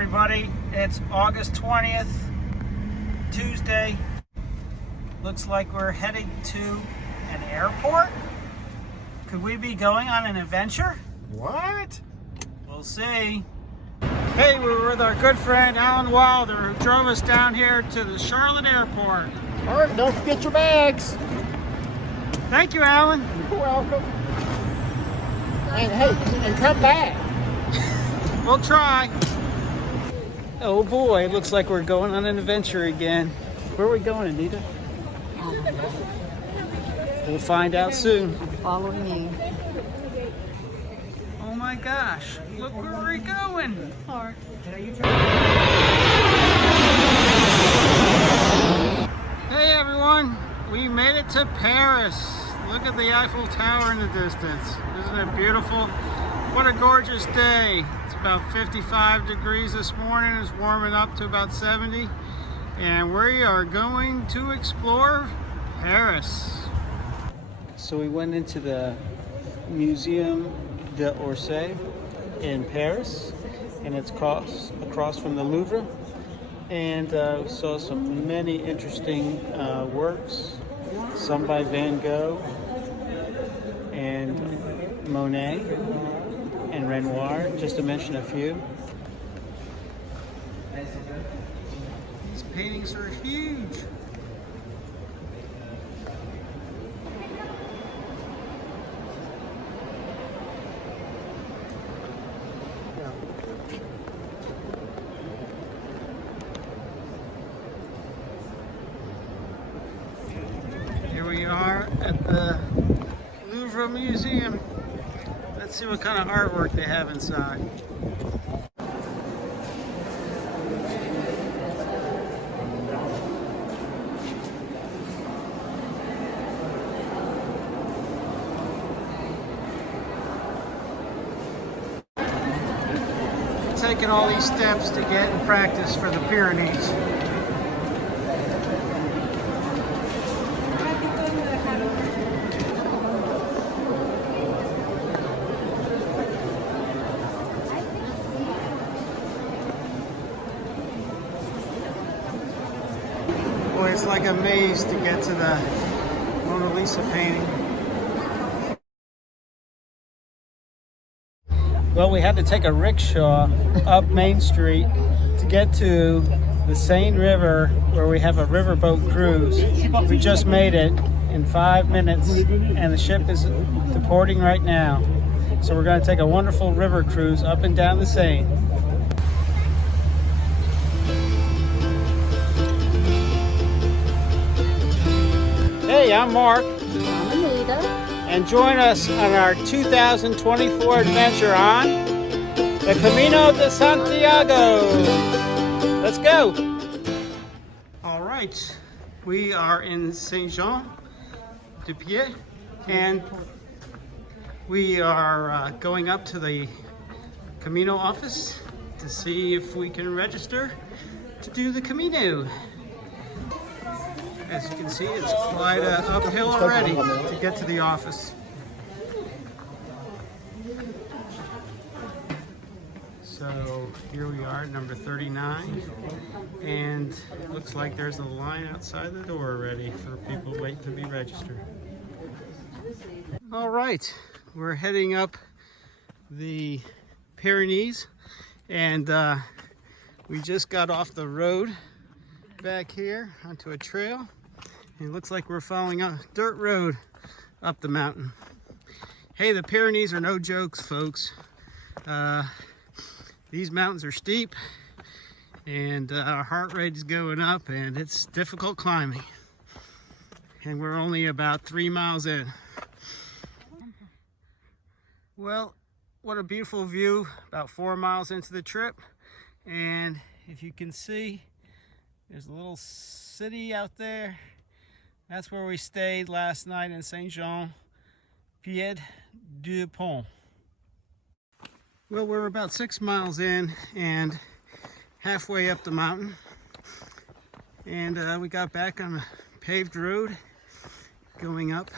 everybody. It's August 20th, Tuesday. Looks like we're heading to an airport. Could we be going on an adventure? What? We'll see. Hey, we're with our good friend Alan Wilder, who drove us down here to the Charlotte airport. All right, don't forget your bags. Thank you, Alan. You're welcome. And hey, and come back. We'll try. Oh boy, it looks like we're going on an adventure again. Where are we going, Anita? We'll find out soon. Follow me. Oh my gosh, look where we're going. Hey everyone, we made it to Paris. Look at the Eiffel Tower in the distance. Isn't it beautiful? What a gorgeous day. It's about 55 degrees this morning. It's warming up to about 70. And we are going to explore Paris. So we went into the Museum d'Orsay in Paris, and it's across from the Louvre. And we saw many interesting works, some by Van Gogh and Monet and Renoir, just to mention a few. These paintings are huge. Here we are at the Louvre Museum. Let's see what kind of artwork they have inside. Taking all these steps to get in practice for the Pyrenees. Boy, it's like a maze to get to the Mona Lisa painting. Well, we had to take a rickshaw up Main Street to get to the Seine River, where we have a riverboat cruise. We just made it in 5 minutes, and the ship is departing right now. So we're going to take a wonderful river cruise up and down the Seine. Hey, I'm Mark. I'm Anita. And join us on our 2024 adventure on the Camino de Santiago. Let's go. All right, we are in Saint-Jean-de-Pied, and we are going up to the Camino office to see if we can register to do the Camino. As you can see, it's quite uphill already to get to the office. So here we are, number 39, and it looks like there's a line outside the door already for people waiting to be registered. All right, we're heading up the Pyrenees, and we just got off the road back here onto a trail. It looks like we're following a dirt road up the mountain. Hey, the Pyrenees are no jokes, folks. These mountains are steep, and our heart rate is going up, and it's difficult climbing. And we're only about 3 miles in. Well, what a beautiful view, about 4 miles into the trip. And if you can see, there's a little city out there. That's where we stayed last night in Saint-Jean-Pied-de-Pont. Well, we're about 6 miles in and halfway up the mountain. And we got back on the paved road going up.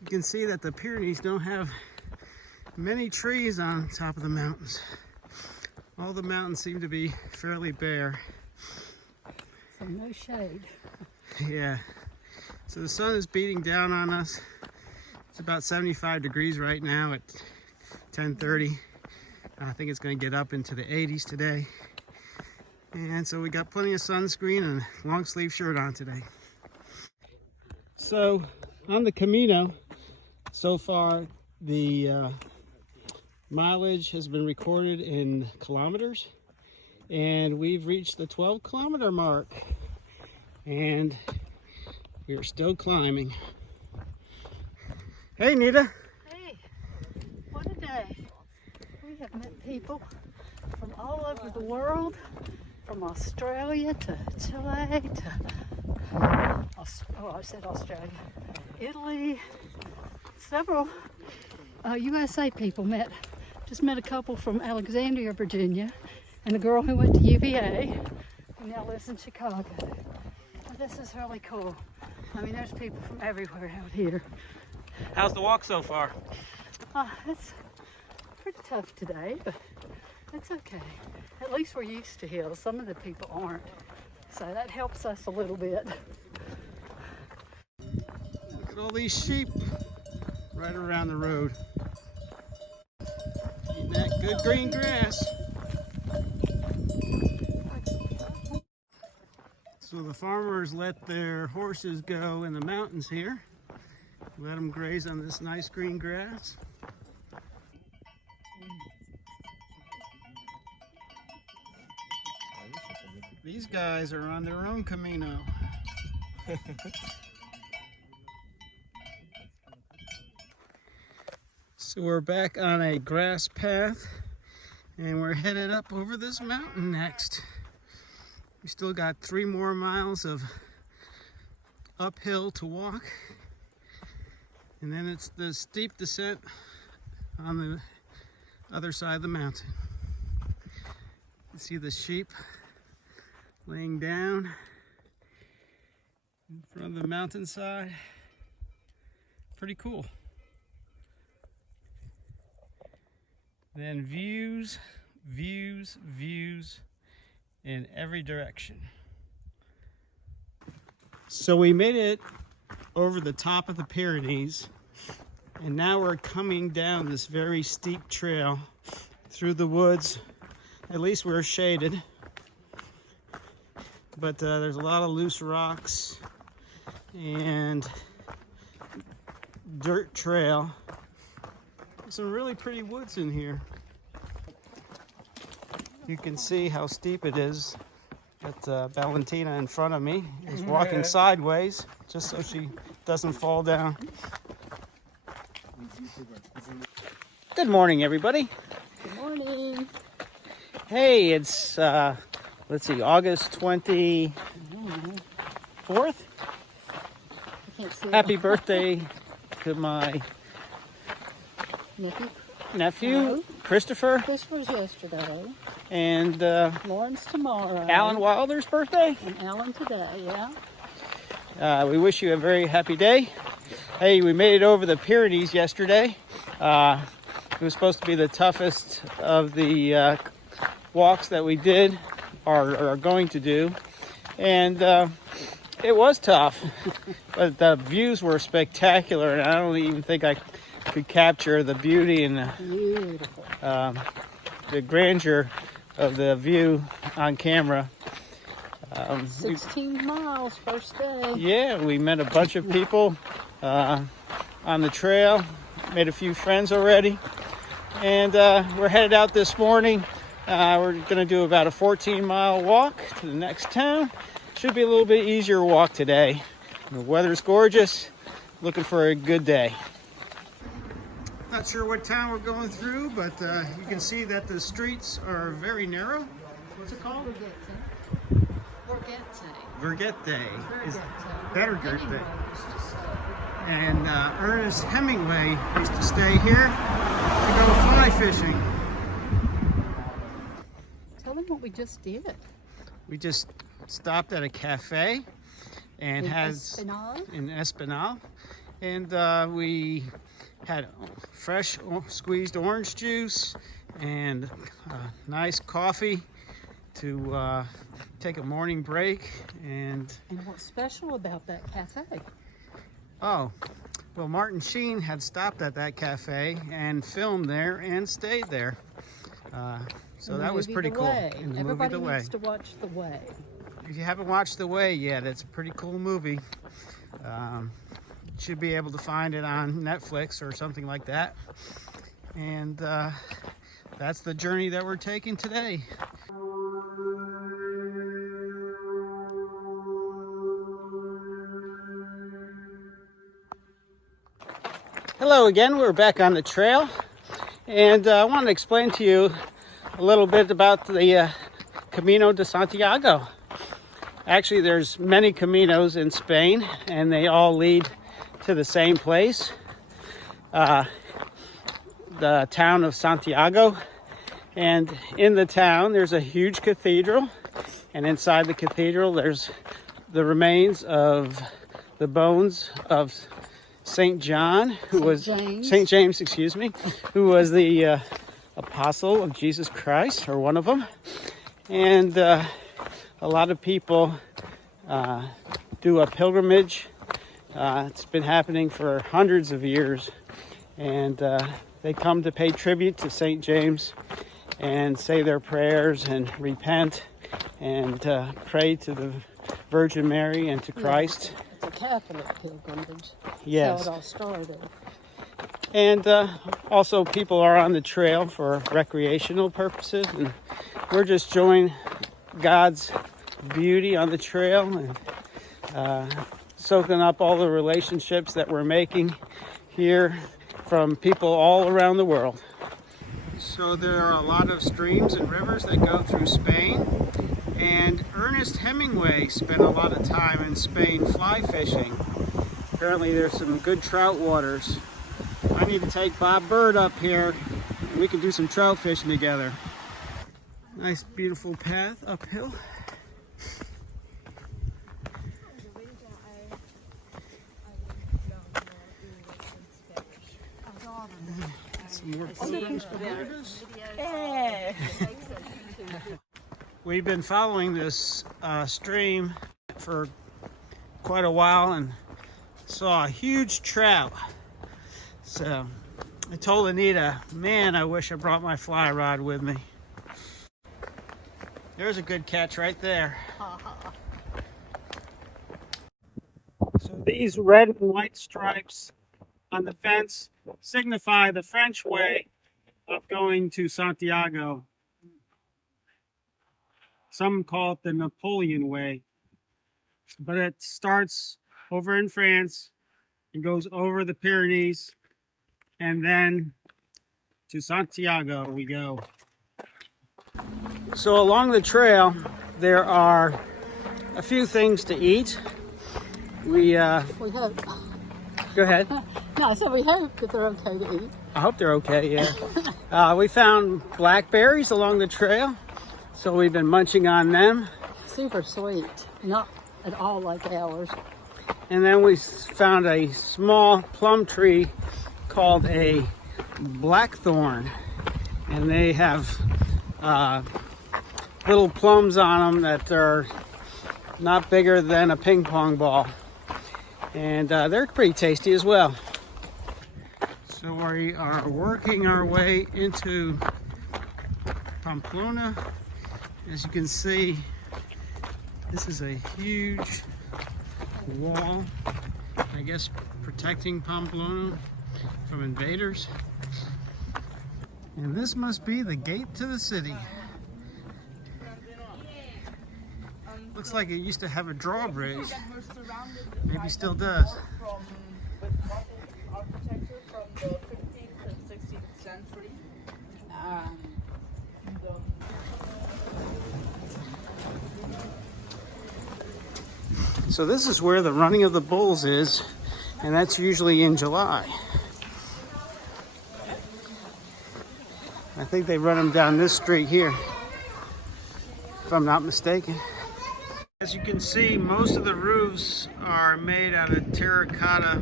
You can see that the Pyrenees don't have many trees on top of the mountains. All the mountains seem to be fairly bare. So no shade. Yeah. So the sun is beating down on us. It's about 75 degrees right now at 10:30. I think it's going to get up into the 80s today. And so we got plenty of sunscreen and a long sleeve shirt on today. So on the Camino, so far the mileage has been recorded in kilometers, and we've reached the 12-kilometer mark, and we're still climbing. Hey, Nita. Hey, what a day. We have met people from all over the world, from Australia to Chile to, I said Australia, Italy, several USA people just met a couple from Alexandria, Virginia, and a girl who went to UVA, who now lives in Chicago. And this is really cool. I mean, there's people from everywhere out here. How's the walk so far? It's pretty tough today, but it's okay. At least we're used to hills. Some of the people aren't. So that helps us a little bit. Look at all these sheep right around the road. Eating that good green grass. So the farmers let their horses go in the mountains here. Let them graze on this nice green grass. These guys are on their own Camino. So we're back on a grass path, and we're headed up over this mountain next. We still got 3 more miles of uphill to walk, and then it's the steep descent on the other side of the mountain. You see the sheep laying down in front of the mountainside. Pretty cool. Then views, views, views in every direction. So we made it over the top of the Pyrenees, and now we're coming down this very steep trail through the woods. At least we're shaded, but there's a lot of loose rocks and dirt trail. Some really pretty woods in here. You can see how steep it is. Got Valentina in front of me is walking sideways just so she doesn't fall down. Good morning, everybody. Good morning. Hey, it's let's see, August 24th. I can't see. Happy birthday to my nephew, Hello. Christopher, This was yesterday. and Lauren's tomorrow. Alan Wilder's birthday. And Alan today, yeah. We wish you a very happy day. Hey, we made it over the Pyrenees yesterday. It was supposed to be the toughest of the walks that we did, or are going to do, and it was tough, but the views were spectacular, and I don't even think I could capture the beauty and the grandeur of the view on camera. 16 miles first day. Yeah, we met a bunch of people on the trail, made a few friends already, and we're headed out this morning. We're going to do about a 14-mile walk to the next town. Should be a little bit easier walk today. The weather's gorgeous. Looking for a good day. Not sure what town we're going through, but you can see that the streets are very narrow. What's it called? Vergette. Is better Vergette. And Ernest Hemingway used to stay here to go fly fishing. Tell them what we just did. We just stopped at a cafe and in Espinal, and we had fresh squeezed orange juice and nice coffee to take a morning break. And what's special about that cafe? oh, well, Martin Sheen had stopped at that cafe and filmed there and stayed there. So that was pretty cool. In the movie The Way. Everybody needs to watch The Way. If you haven't watched The Way yet, it's a pretty cool movie. Should be able to find it on Netflix or something like that. And that's the journey that we're taking today. Hello again, we're back on the trail, and I want to explain to you a little bit about the Camino de Santiago. Actually, there's many caminos in Spain, and they all lead to the same place, the town of Santiago. And in the town, there's a huge cathedral, and inside the cathedral, there's the remains of the bones of Saint James, who was the apostle of Jesus Christ, or one of them. And a lot of people do a pilgrimage. It's been happening for hundreds of years, and they come to pay tribute to Saint James and say their prayers and repent and pray to the Virgin Mary and to Christ. It's a Catholic pilgrimage. Yes. That's how it all started. And also people are on the trail for recreational purposes, and we're just enjoying God's beauty on the trail and soaking up all the relationships that we're making here from people all around the world. So there are a lot of streams and rivers that go through Spain, and Ernest Hemingway spent a lot of time in Spain fly fishing. Apparently there's some good trout waters. I need to take Bob Bird up here and we can do some trout fishing together. Nice beautiful path uphill. Some more photos. We've been following this stream for quite a while and saw a huge trout. So I told Anita, man, I wish I brought my fly rod with me. There's a good catch right there. So these red and white stripes on the fence signify the French way of going to Santiago. Some call it the Napoleon way, but it starts over in France and goes over the Pyrenees, and then to Santiago we go. So along the trail there are a few things to eat. We hope. Go ahead. No, so we hope that they're okay to eat. I hope they're okay, yeah. We found blackberries along the trail, so we've been munching on them. Super sweet, not at all like ours. And then we found a small plum tree called a blackthorn, and they have little plums on them that are not bigger than a ping pong ball, and they're pretty tasty as well. So we are working our way into Pamplona. As you can see, this is a huge wall, I guess protecting Pamplona from invaders. And this must be the gate to the city. Looks like it used to have a drawbridge. Maybe still does. Architecture from the 15th and 16th century. So this is where the running of the bulls is, and that's usually in July. I think they run them down this street here, if I'm not mistaken. As you can see, most of the roofs are made out of terracotta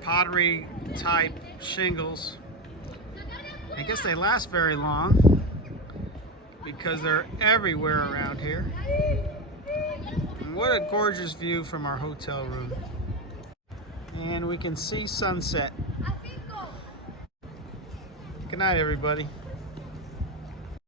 pottery type shingles. I guess they last very long because they're everywhere around here. And what a gorgeous view from our hotel room. And we can see sunset. Good night, everybody.